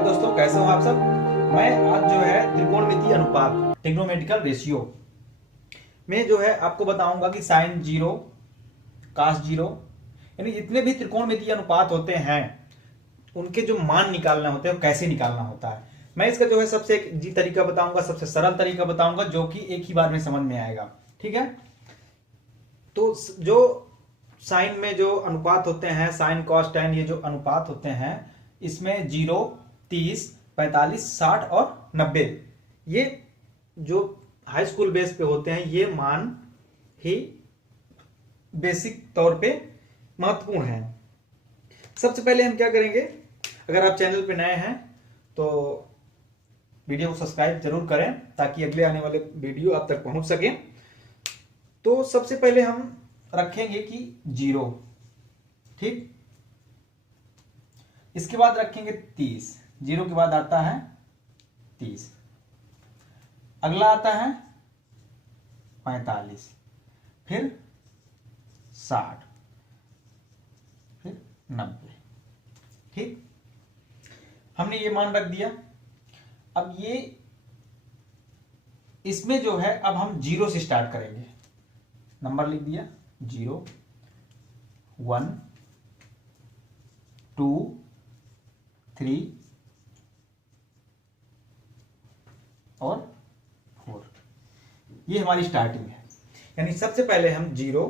हाय दोस्तों, कैसे हो आप सब। मैं आज जो है त्रिकोणमितीय अनुपात ट्रिग्नोमेट्रिकल रेशियो में जो है आपको बताऊंगा कि साइन जीरो, कास जीरो, यानी जितने भी त्रिकोणमितीय अनुपात होते हैं उनके जो मान निकालना होते हैं वो कैसे निकालना होता है। मैं इसका जो है सबसे एक जी तरीका बताऊंगा, सबसे सरल तरीका बताऊंगा जो कि एक ही बार में समझ में आएगा। ठीक है, तो जो साइन में जो अनुपात होते हैं, साइन कॉस टैन, ये जो अनुपात होते हैं इसमें 0, 30, 45, 60 और 90 ये जो हाई स्कूल बेस पे होते हैं ये मान ही बेसिक तौर पे महत्वपूर्ण है। सबसे पहले हम क्या करेंगे, अगर आप चैनल पे नए हैं तो वीडियो को सब्सक्राइब जरूर करें ताकि अगले आने वाले वीडियो आप तक पहुंच सके। तो सबसे पहले हम रखेंगे कि 0, ठीक, इसके बाद रखेंगे 30, 0 के बाद आता है 30, अगला आता है 45, फिर 60, फिर 90। ठीक, हमने ये मान रख दिया। अब ये इसमें जो है अब हम 0 से स्टार्ट करेंगे। नंबर लिख दिया 0, 1, 2, 3 और 4। ये हमारी स्टार्टिंग है। यानी सबसे पहले हम 0,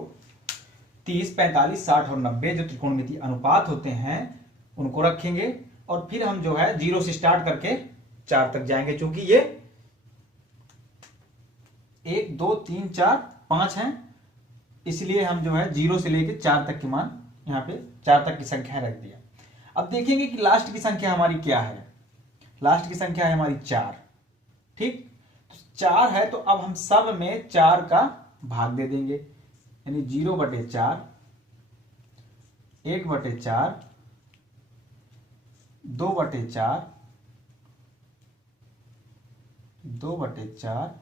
30, 45, 60 और 90 जो त्रिकोणमितीय अनुपात होते हैं उनको रखेंगे और फिर हम जो है 0 से स्टार्ट करके 4 तक जाएंगे। क्योंकि ये 1, 2, 3, 4, 5 हैं, इसलिए हम जो है 0 से लेके 4 तक के मान यहाँ पे 4 तक की संख्या रख दिया। अब देखेंगे कि लास्ट की संख्या हमारी क्या है। लास्ट की संख्या है हमारी 4। ठीक, तो 4 है तो अब हम सब में 4 का भाग दे देंगे। यानी 0/4, 1/4, 2/4, 2/4,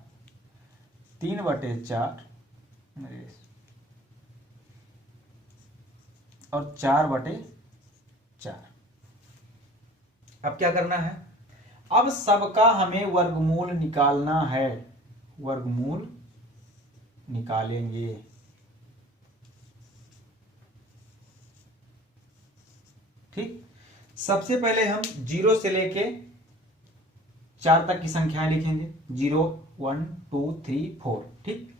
3/4 और 4/4। अब क्या करना है, अब सबका हमें वर्गमूल निकालना है। वर्गमूल निकालेंगे। ठीक, सबसे पहले हम 0 से लेके 4 तक की संख्याएं लिखेंगे। 0, 1, 2, 3, 4। ठीक,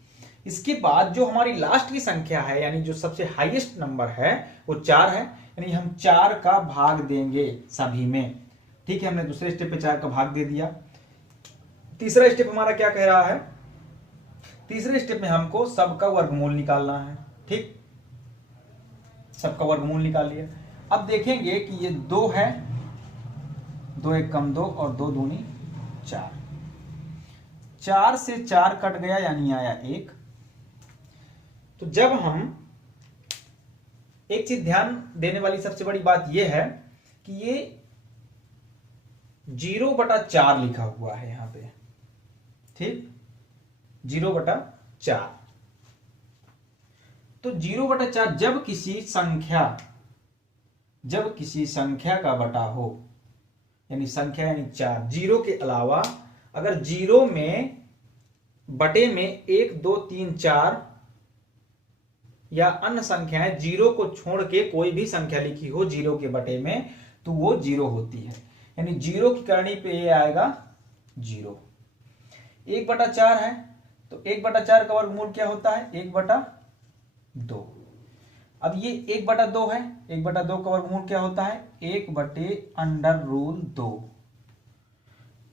इसके बाद जो हमारी लास्ट की संख्या है यानी जो सबसे हाईएस्ट नंबर है वो 4 है। यानी हम 4 का भाग देंगे सभी में। ठीक है, हमने दूसरे स्टेप पे 4 का भाग दे दिया। तीसरा स्टेप हमारा क्या कह रहा है, तीसरे स्टेप में हमको सबका वर्गमूल निकालना है। ठीक, सबका वर्गमूल निकाल लिया। अब देखेंगे कि ये 2 है, 2 1 कम 2 और 2 दूनी 4। 4 से 4 कट गया यानी आया 1। तो जब हम एक चीज ध्यान देने वाली सबसे बड़ी बात यह है कि ये 0/4 लिखा हुआ है यहां पे। ठीक, 0/4। तो 0/4 जब किसी संख्या का बटा हो, यानी संख्या यानी 4, 0 के अलावा अगर 0 में बटे में 1, 2, 3, 4 या अन्य संख्याएं 0 को छोड़ के कोई भी संख्या लिखी हो 0 के बटे में तो वो 0 होती है। यानी 0 की करनी पे ये आएगा 0। 1/4 है तो 1/4 का वर्गमूल क्या होता है, 1/2। अब ये 1/2 है, 1/2 का वर्गमूल क्या होता है, 1/√2।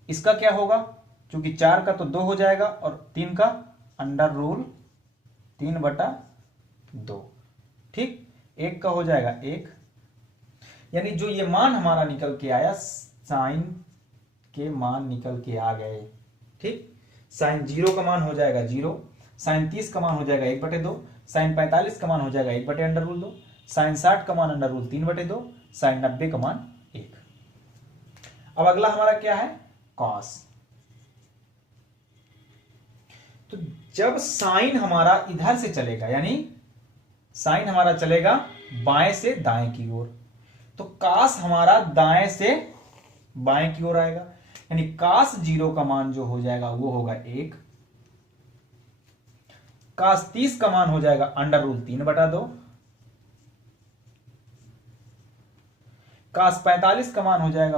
इसका क्या होगा, क्योंकि 4 का तो 2 हो जाएगा और 3 का √3/2। ठीक, 1 का हो जाएगा 1। यानी जो ये मान हमारा निकल के आया, साइन के मान निकल के आ गए। ठीक, साइन 0 का मान हो जाएगा 0, साइन 30 का मान हो जाएगा 1/2, साइन 45 का मान हो जाएगा 1/√2, साइन 60 का मान √3/2, साइन 90 का मान 1। अब अगला हमारा क्या है, कॉस। तो जब साइन हमारा इधर से चलेगा, यानी साइन हमारा चलेगा बाएं से दाएं की ओर, तो कास हमारा दाएं से बाएं की ओर आएगा, यानी cos 0 का मान जो हो जाएगा वो होगा 1। cos 30 का मान हो जाएगा √3/2। cos 45 का मान हो जाएगा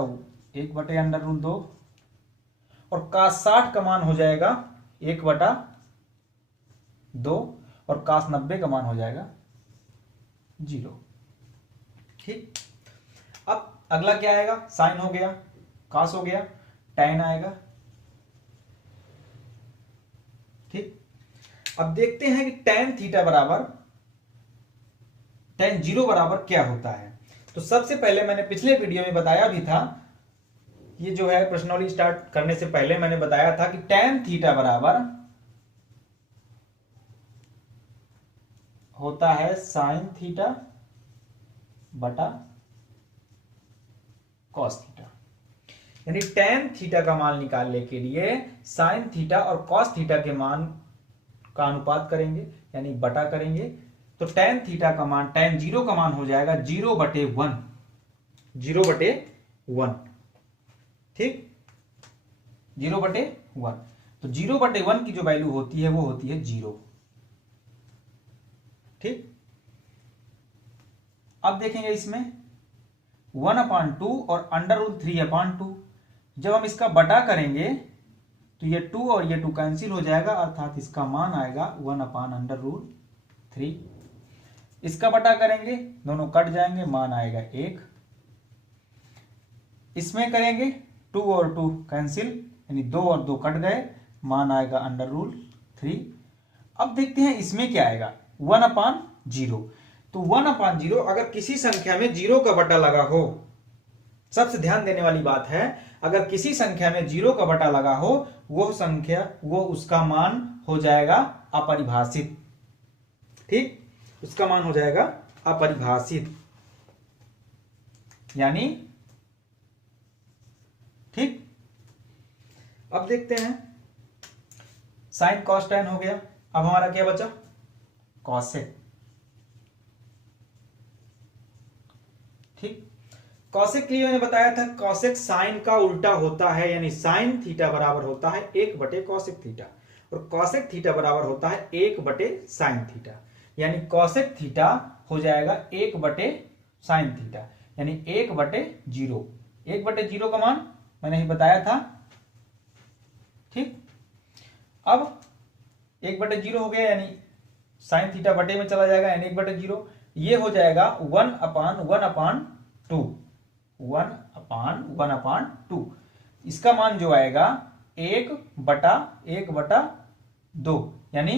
1/√2। और cos 60 का मान हो जाएगा 1/2। और cos 90 का मान हो जाएगा 0। ठीक, अब अगला क्या आएगा? साइन हो गया, cos हो गया, tan आएगा। ठीक, अब देखते हैं कि tan थीटा बराबर tan 0 बराबर क्या होता है। तो सबसे पहले मैंने पिछले वीडियो में बताया भी था, ये जो है प्रश्नावली स्टार्ट करने से पहले मैंने बताया था कि tan थीटा बराबर होता है sin थीटा बटा cos थीटा। यानी tan थीटा का मान निकालने के लिए sin थीटा और cos थीटा के मान का अनुपात करेंगे, यानी बटा करेंगे। तो tan थीटा का मान, tan 0 का मान हो जाएगा 0/1। 0/1। ठीक, 0/1। तो 0/1 की जो वैल्यू होती है वो होती है 0। ठीक, अब देखेंगे इसमें 1/2 और √3/2। जब हम इसका बटा करेंगे तो ये 2 और ये 2 कैंसिल हो जाएगा, अर्थात इसका मान आएगा 1/√3। इसका बटा करेंगे, दोनों कट जाएंगे, मान आएगा 1। इसमें करेंगे 2 और 2 कैंसिल, यानी 2 और 2 कट गए, मान आएगा √3। अब देखते हैं इसमें क्या आएगा, 1/0। तो 1/0 अगर किसी संख्या में 0 का बटा लगा हो, सबसे ध्यान देने वाली बात है, अगर किसी संख्या में 0 का बटा लगा हो, वो संख्या, वो उसका मान हो जाएगा अपरिभाषित। ठीक, उसका मान हो जाएगा अपरिभाषित, यानी ठीक। अब देखते हैं साइन cos tan हो गया। अब हमारा क्या बचा? कॉसेक। ठीक, कॉसेक के लिए मैंने बताया था, कॉसेक साइन का उल्टा होता है, यानी साइन थीटा बराबर होता है 1/कॉसेक थीटा, और कॉसेक थीटा बराबर होता है 1/साइन थीटा। यानी कॉसेक थीटा हो जाएगा 1/साइन थीटा, यानी 1/0। 1/0 का मान मैंने ही बताया था। ठीक, अब 1/0 हो गया, यानी साइन थीटा बटे में चला जाएगा, यानी 1/0। ये हो जाएगा 1/1/2। 1/1/2। इसका मान जो आएगा 1/1/2, यानी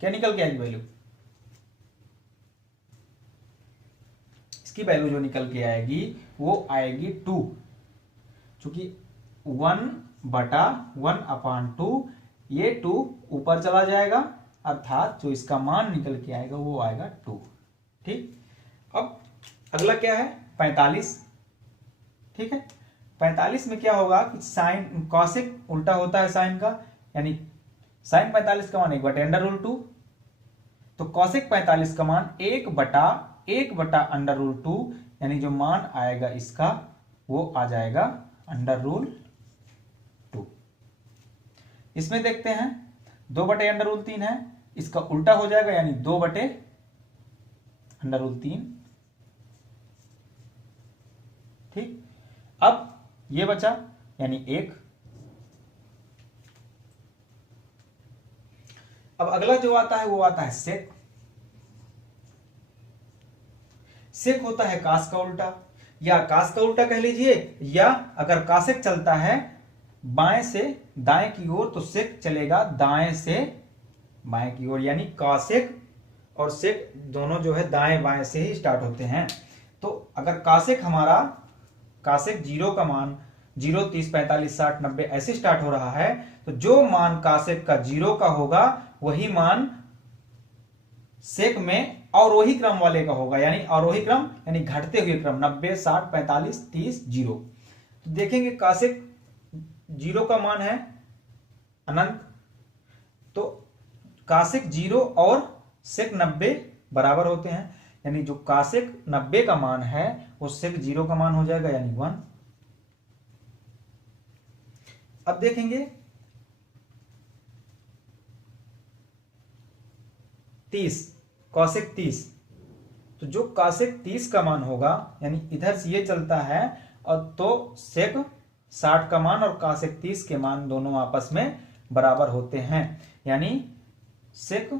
क्या निकल के आएगी वैल्यू? इसकी वैल्यू जो निकल के आएगी वो आएगी 2, क्योंकि 1/1/2, ये 2 ऊपर चला जाएगा, अर्थात जो इसका मान निकल के आएगा वो आएगा 2। ठीक, अब अगला क्या है? 45। ठीक है, 45 में क्या होगा कि साइन, कॉसेक उल्टा होता है साइन का, यानी साइन 45 का मान 1/√2। तो कॉसेक 45 का मान 1/1/√2, यानी जो मान आएगा इसका वो आ जाएगा √2। इसमें देखते हैं 2/√3 है, इसका उल्टा हो जाएगा, यानी 2/√3। ठीक, अब ये बचा, यानी 1। अब अगला जो आता है वो आता है सेक। सेक होता है कास का उल्टा, या कास का उल्टा कह लीजिए, या अगर कासेक चलता है बाएं से दाएं की ओर तो सेक चलेगा दाएं से बाएं की ओर, यानी कासेक और सेक दोनों जो है दाएं बाएं से ही स्टार्ट होते हैं। तो अगर कासेक हमारा, कासेक 0 का मान 0, 30, 45, 60, 90 ऐसे स्टार्ट हो रहा है, तो जो मान कासेक का 0 का होगा वही मान सेक में अवरोही क्रम वाले का होगा, यानी अवरोही क्रम यानी घटते हुए क्रम 90, 60, 45, 30, 0। तो देखेंगे कासेक 0 का मान है अनंत, तो कासेक 0 और सेक 90 बराबर होते हैं, यानी जो कासेक 90 का मान है वो सेक 0 का मान हो जाएगा, यानी 1। अब देखेंगे 30 कॉसेक 30, तो जो कॉसेक 30 का मान होगा यानी इधर से ये चलता है और तो सेक 60 का मान और कॉसेक 30 के मान दोनों आपस में बराबर होते हैं, यानी सेक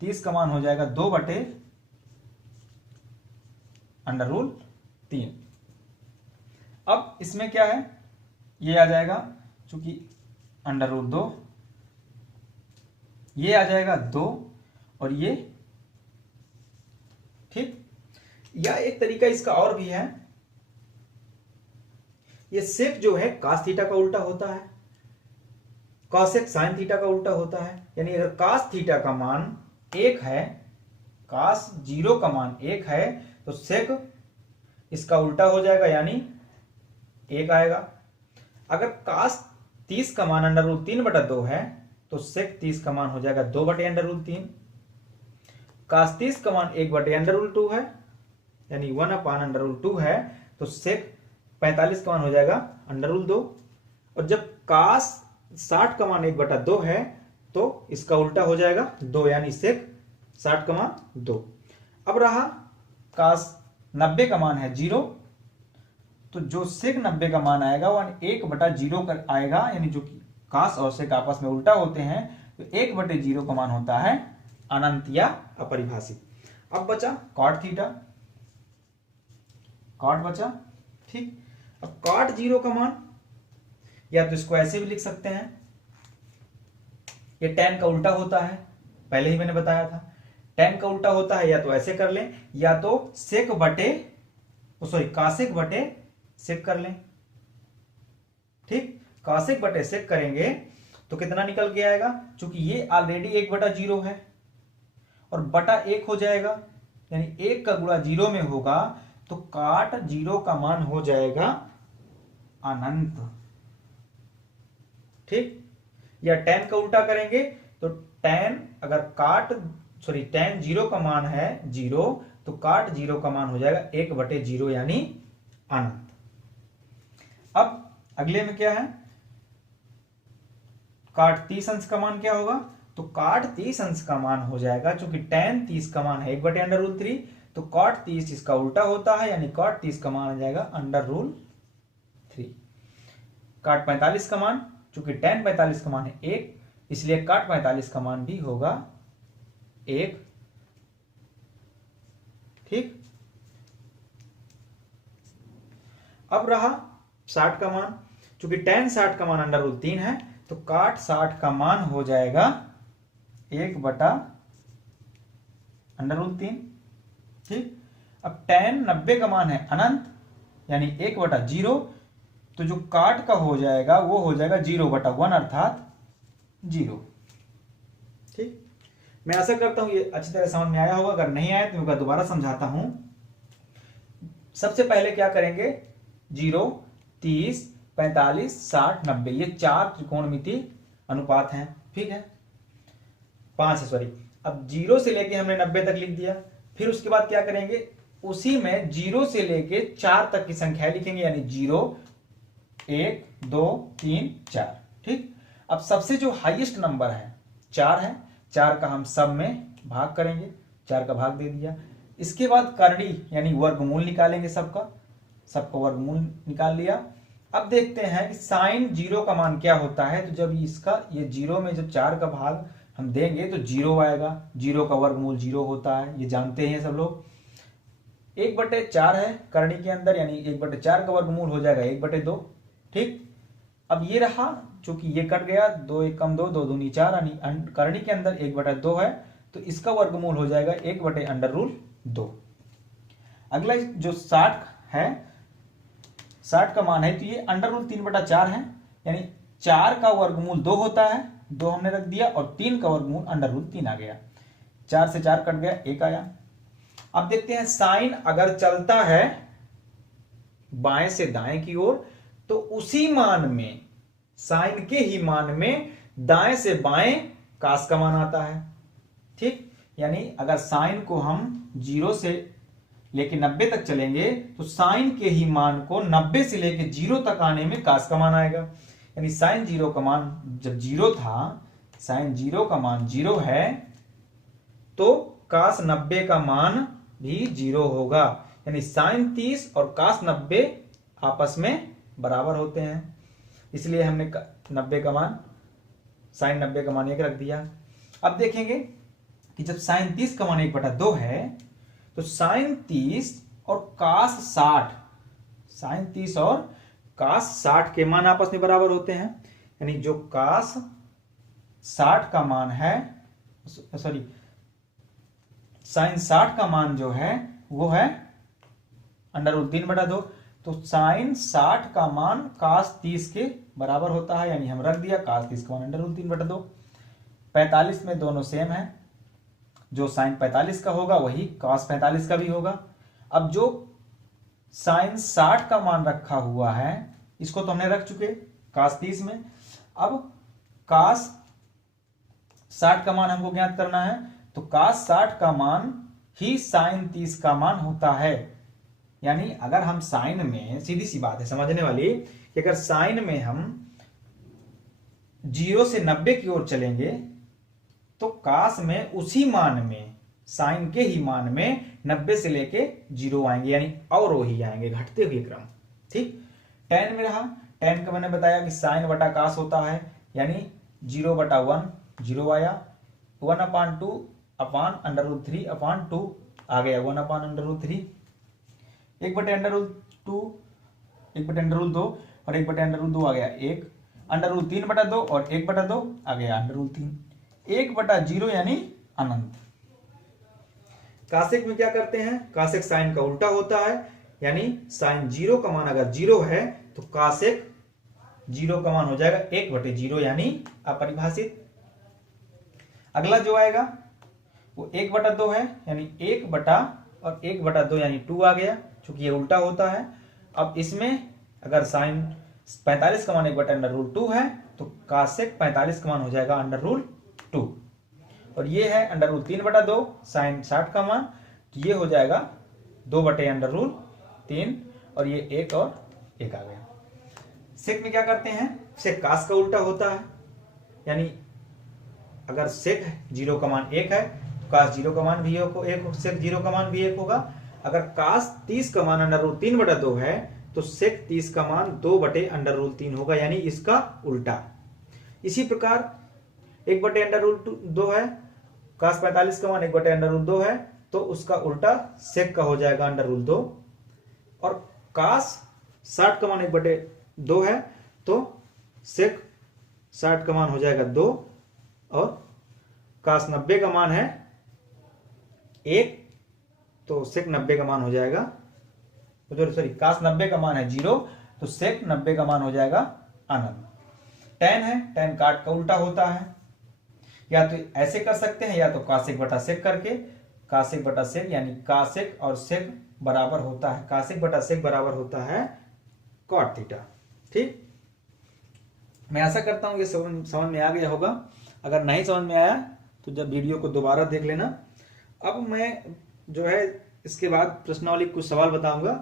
30 का मान हो जाएगा 2/√3। अब इसमें क्या है, ये आ जाएगा चूंकि √2, ये आ जाएगा 2 और ये, ठीक। या एक तरीका इसका और भी है, ये सेक जो है cos थीटा का उल्टा होता है, कॉसेक साइन थीटा का उल्टा होता है। यानी अगर cos थीटा का मान 1 है, cos 0 का मान 1 है, तो सेक इसका उल्टा हो जाएगा यानी 1 आएगा। अगर cos 30 का मान √3/2 है तो सेक 30 का मान हो जाएगा 2/√3। cos 30 का मान 1/√2 है यानी 1/√2 है, तो सेक 45 का मान हो जाएगा √2। और जब cos 60 का मान 1/2 है तो इसका उल्टा हो जाएगा 2 यानी सेक 60 का मान 2। अब रहा cos 90 का मान है 0, तो जो सेक 90 का मान आएगा वो 1/0 कर आएगा, यानी जो कि cos और सेक आपस में उल्टा होते हैं, तो 1/0 का मान होता है अनंत या अपरिभाषित। अब बचा cot थीटा, cot बचा, ठीक। अब cot 0 का मान, या तो इसको ऐसे भी लिख सकते हैं, ये tan का उल्टा होता है, पहले ही मैंने बताया था tan का उल्टा होता है, या तो ऐसे कर लें या तो कासेक बटे सेक कर लें, ठीक। कासेक बटे सेक करेंगे तो कितना निकल के आएगा, क्योंकि ये ऑलरेडी 1/0 है और बटा 1 हो जाएगा, यानी 1 का गुणा 0 में होगा, तो cot 0 का मान हो जाएगा अनंत, ठीक। या tan का उल्टा करेंगे तो tan tan 0 का मान है 0, तो cot 0 का मान हो जाएगा 1/0 यानी अनंत। अब अगले में क्या है, cot 30 अंश का मान क्या होगा, तो cot 30 अंश का मान हो जाएगा, क्योंकि tan 30 का मान है 1/√3, तो cot 30 इसका उल्टा होता है, यानी cot 30 का मान आ जाएगा √3। cot 45 का मान, चूंकि tan 45 का मान है 1, इसलिए cot 45 का मान भी होगा 1, ठीक। अब रहा 60 का मान, चूंकि tan 60 का मान √3 है, तो cot 60 का मान हो जाएगा 1/√3, ठीक। अब tan 90 का मान है अनंत यानी 1/0, तो जो cot का हो जाएगा वो हो जाएगा 0/1 अर्थात 0, ठीक। मैं आशा करता हूं ये अच्छी तरह समझ में आया होगा, अगर नहीं आया तो मैं दोबारा समझाता हूं। सबसे पहले क्या करेंगे, 0, 30, 45, 60, 90, ये 4 त्रिकोणमितीय अनुपात हैं, ठीक है, 5 है सॉरी। अब 0 से लेके हमने 90 तक लिख दिया, फिर उसके बाद क्या करेंगे, उसी में 0 से लेके 4 तक की संख्या लिखेंगे, यानी 0, 1, 2, 3, 4, ठीक। अब सबसे जो हाईएस्ट नंबर है 4 है, 4 का हम सब में भाग करेंगे, 4 का भाग दे दिया। इसके बाद करड़ी यानी वर्गमूल निकालेंगे, सबका वर्गमूल निकाल लिया। अब देखते हैं कि साइन 0 का मान क्या होता है, तो जब इसका ये 0 में जब 4 का भाग हम देंगे तो 0 आएगा, 0 का वर्गमूल 0 होता है, ये जानते हैं सब लोग। 1/4 है करणी के अंदर, यानी 1/4 का वर्गमूल हो जाएगा 1/2, ठीक। अब ये रहा, चूंकि ये कट गया, 2 1 कम 2, 2 दूनी 4, यानी करणी के अंदर 1/2 है, तो इसका वर्गमूल हो जाएगा 1/√2। अगला जो 60 है, 60 का मान है, तो ये √3/4 है, यानी 4 का वर्गमूल 2 होता है, 2 हमने रख दिया, और 3 का वर्गमूल √3 आ गया, 4 से 4 कट गया, 1 आया। अब देखते हैं साइन अगर चलता है बाएं से दाएं की ओर, तो उसी मान में, साइन के ही मान में दाएं से बाएं कास का मान आता है, ठीक। यानी अगर साइन को हम 0 से लेके 90 तक चलेंगे, तो साइन के ही मान को 90 से लेके 0 तक आने में कास का मान आएगा, यानी साइन जीरो का मान जब जीरो था, साइन जीरो का मान जीरो है, तो कास 90 का मान भी जीरो होगा। यानी साइन 30 और कास 90 आपस में बराबर होते हैं, इसलिए हमने 90 का मान, साइन 90 का मान 1 रख दिया। अब देखेंगे कि जब साइन 30 का मान 1/2 है, तो साइन 30 और कास 60, साइन 30 और कास 60 के मान आपस में बराबर होते हैं। यानी जो कास 60 का मान है, सॉरी, साइन 60 का मान जो है वो है √3/2। तो साइन 60 का मान कास 30 के बराबर होता है, यानी हम रख दिया कास 30 का मान √3/2। 45 में दोनों सेम है, जो साइन 45 का होगा वही कास 45 का भी होगा। अब जो साइन 60 का मान रखा हुआ है, इसको तो हमने रख चुके कास 30 में। अब कास 60 का मान हमको ज्ञात करना है, तो कास 60 का मान ही साइन 30 का मान होता है। यानी अगर हम साइन में, सीधी सी बात है समझने वाली, कि अगर साइन में हम 0 से 90 की ओर चलेंगे, तो कास में उसी मान में, साइन के ही मान में 90 से लेके 0 आएंगे, यानी अवरोही आएंगे, घटते हुए क्रम। ठीक, tan में रहा, tan का मैंने बताया कि साइन बटा कास होता है, यानी 0/1 0 आया, 1/2 अपान √3/2 आ गया, 1/√3, 1/√2, 1/√2 और 1/√2 आ गया 1, √3/2 और 1/2 आ गया √3, 1/0 यानी अनंत। कासेक में क्या करते हैं, कासेक साइन का उल्टा होता है, यानी साइन 0 का मान अगर 0 है तो कासेक 0 का मान हो जाएगा 1/0, यानी अपरिभाषित। अगला जो आएगा वो 1/2 है, यानी 1/2 यानी 2 आ गया, क्योंकि ये उल्टा होता है। अब इसमें अगर साइन 45 का मान 1/√2 है, तो कासेक 45 का मान हो जाएगा √2, और ये है √3/2 साइन 60 का मान, तो ये हो जाएगा 2/√3, और ये 1 और 1 आ गया। सेक में क्या करते हैं, सेक कास का उल्टा होता है, यानी अगर सेक 0 का मान 1 है, तो कास 0 का मान भी 1, सेक 0 का मान भी 1 होगा। अगर कास 30 का मान √3/2 है, तो सेक 30 का मान 2/√3 होगा, यानी इसका उल्टा। इसी प्रकार 1/√2 है, कास 45 का मान 1/√2 है, तो उसका उल्टा सेक का हो जाएगा √2, और कास 60 का मान 1/2 है, तो सेक 60 का मान हो जाएगा 2, और कास 90 का मान है 1, तो सेक 90 का मान हो जाएगा, सॉरी, कास 90 का मान है 0, तो सेक 90 का मान हो जाएगा अनंत। tan है, tan काट का उल्टा होता है, या तो ऐसे कर सकते हैं, या तो कासेक बटा सेक करके, कासेक बटा सेक, यानी कासेक और सेक बराबर होता है, कासेक बटा सेक बराबर होता है cot थीटा। ठीक, मैं आशा करता हूं ये समझ में आ गया होगा। अगर नहीं समझ में आया तो जब वीडियो को दोबारा देख लेना। अब मैं जो है इसके बाद प्रश्नावली कुछ सवाल बताऊंगा,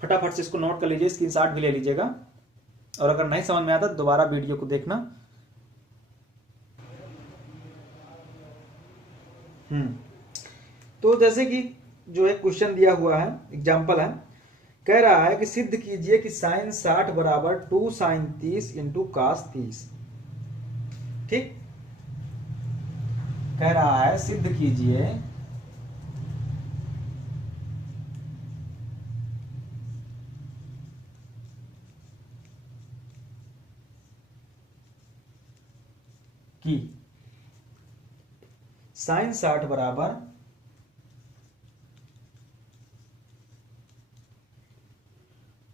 फटाफट से इसको नोट कर लीजिए, स्क्रीनशॉट भी ले लीजिएगा, और अगर नहीं समझ में आता तो दोबारा वीडियो को देखना। तो जैसे कि जो है क्वेश्चन दिया हुआ है, एग्जाम्पल है, कह रहा है कि सिद्ध कीजिए कि साइन 60 बराबर 2 साइन 30 इंटू कास 30। ठीक, कह रहा है सिद्ध कीजिए कि साइन 60 बराबर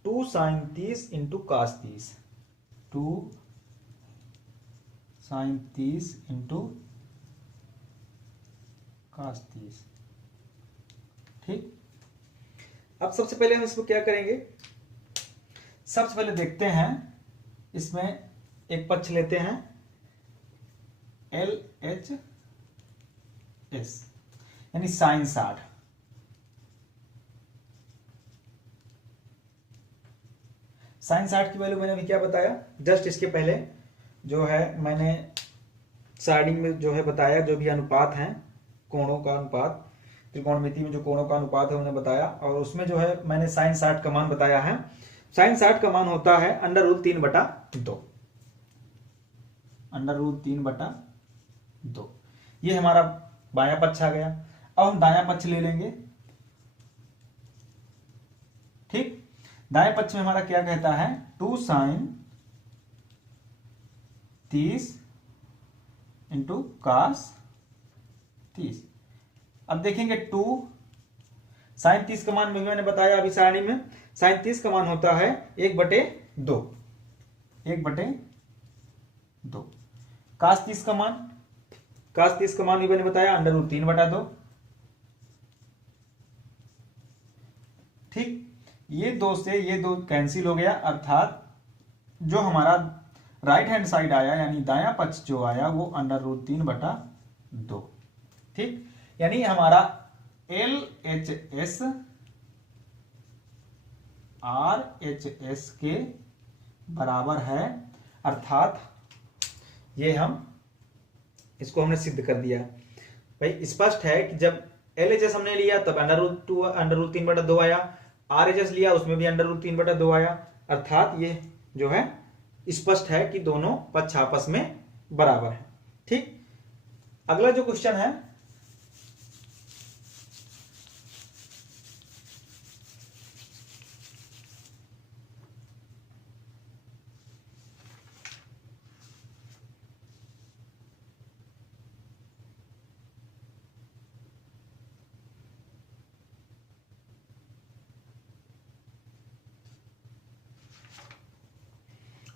2 sine 30 into cos 30, 2 sine 30 into cos 30। ठीक, अब सबसे पहले हम इसको क्या करेंगे, सबसे पहले देखते हैं, इसमें एक पक्ष लेते हैं LHS, यानी साइन 60, साइन 60 की वैल्यू मैंने अभी क्या बताया, जस्ट इसके पहले जो है मैंने स्टार्टिंग में जो है बताया, जो भी अनुपात हैं कोणों का अनुपात, त्रिकोणमिति में जो कोणों का अनुपात है उन्हें बताया, और उसमें जो है मैंने साइन 60 का मान बताया है। साइन 60 का मान होता है √3/2, √3/2। ये हमारा बायां पक्ष आ गया। अब हम दायां पक्ष ले लेंगे। ठीक, दाएं पक्ष में हमारा क्या कहता है, 2 sin 30 इंटू cos 30। अब देखेंगे 2 sin 30 का मान मैंने बताया अभी सारणी में, sin 30 का मान होता है 1/2, 1/2। cos 30 का मान, cos 30 का मान भी मैंने बताया √3/2। ठीक, ये 2 से ये 2 कैंसिल हो गया, अर्थात जो हमारा राइट हैंड साइड आया यानी दायां पक्ष जो आया वो √3/2। ठीक, यानी हमारा LHS RHS के बराबर है, अर्थात ये हम इसको हमने सिद्ध कर दिया। भाई स्पष्ट है कि जब LHS हमने लिया तब √3/2 आया, RHS लिया उसमें भी √3/2 आया, अर्थात ये जो है स्पष्ट है कि दोनों पक्ष आपस में बराबर है। ठीक, अगला जो क्वेश्चन है,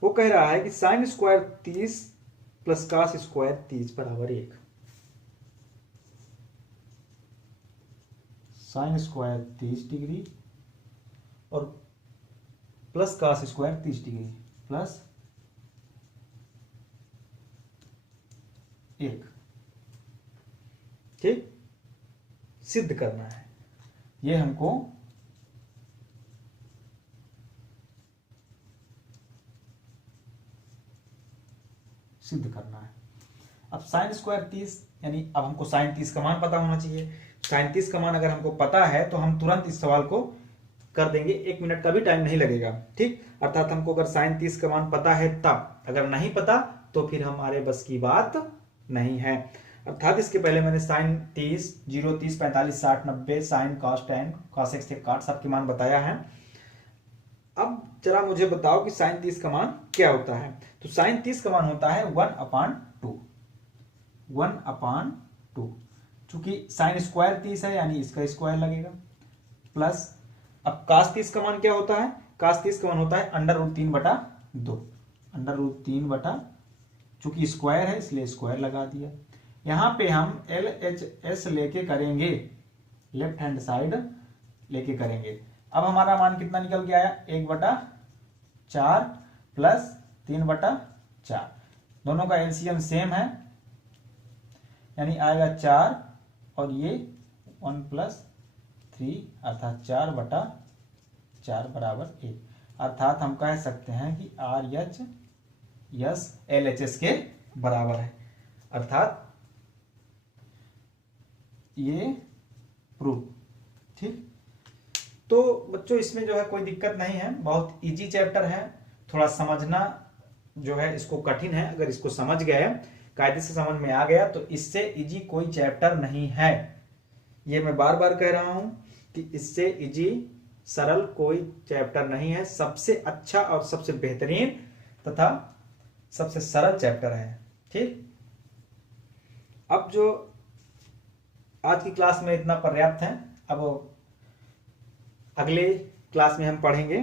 वो कह रहा है कि sin square 30 plus cos square 30 बराबर 1। sin स्क्वायर 30 डिग्री और plus cos square 30 degree plus 1। ठीक, सिद्ध करना है, ये हमको सिद्ध करना है। अब साइन स्क्वायर 30 यानी अब हमको साइन 30 का मान पता होना चाहिए। साइन 30 का मान अगर हमको पता है तो हम तुरंत इस सवाल को कर देंगे, 1 मिनट का भी टाइम नहीं लगेगा। ठीक, अर्थात हमको अगर साइन 30 का मान पता है तब, अगर नहीं पता तो फिर हमारे बस की बात नहीं है। अर्थात इसके पहले मैंने sine 30, 0, 30, 45, 60, 90, sine cos tan cos x cot सबके मान बताया है। अब जरा मुझे बताओ कि साइन 30 का मान क्या होता है। तो साइन 30 का मान होता है 1/2, 1/2। चूंकि साइन स्क्वायर 30 है यानी इसका स्क्वायर लगेगा, प्लस अब cos 30 का मान क्या होता है, cos 30 का मान होता है √3/2, √3/, चूंकि स्क्वायर है इसलिए स्क्वायर लगा दिया। यहां पे हम LHS लेके करेंगे, लेफ्ट हैंड साइड लेके करेंगे। अब हमारा मान कितना निकल के आया, 1/4 प्लस 3/4, दोनों का एलसीएम सेम है यानी आएगा 4 और ये 1 + 3 अर्थात 4/4 बराबर 1। अर्थात हम कह सकते हैं कि RHS LHS के बराबर है, अर्थात ये प्रूफ। ठीक, तो बच्चों इसमें जो है कोई दिक्कत नहीं है, बहुत इजी चैप्टर है। थोड़ा समझना जो है इसको कठिन है, अगर इसको समझ गए, कायदे से समझ में आ गया तो इससे इजी कोई चैप्टर नहीं है। ये मैं बार बार कह रहा हूं कि इससे इजी सरल कोई चैप्टर नहीं है, सबसे अच्छा और सबसे बेहतरीन तथा सबसे सरल चैप्टर है। ठीक, अब जो आज की क्लास में इतना पर्याप्त है। अब अगले क्लास में हम पढ़ेंगे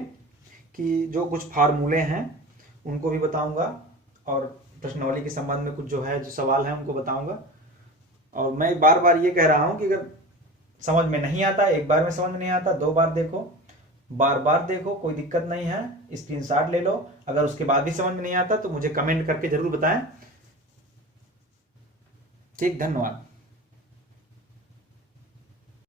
कि जो कुछ फार्मूले हैं उनको भी बताऊंगा और प्रश्नावली के संबंध में कुछ जो है जो सवाल है उनको बताऊंगा। और मैं बार बार ये कह रहा हूं कि अगर समझ में नहीं आता, एक बार में समझ में नहीं आता, 2 बार देखो, बार बार देखो, कोई दिक्कत नहीं है, स्क्रीनशॉट ले लो। अगर उसके बाद भी समझ में नहीं आता तो मुझे कमेंट करके जरूर बताएं। ठीक, धन्यवाद।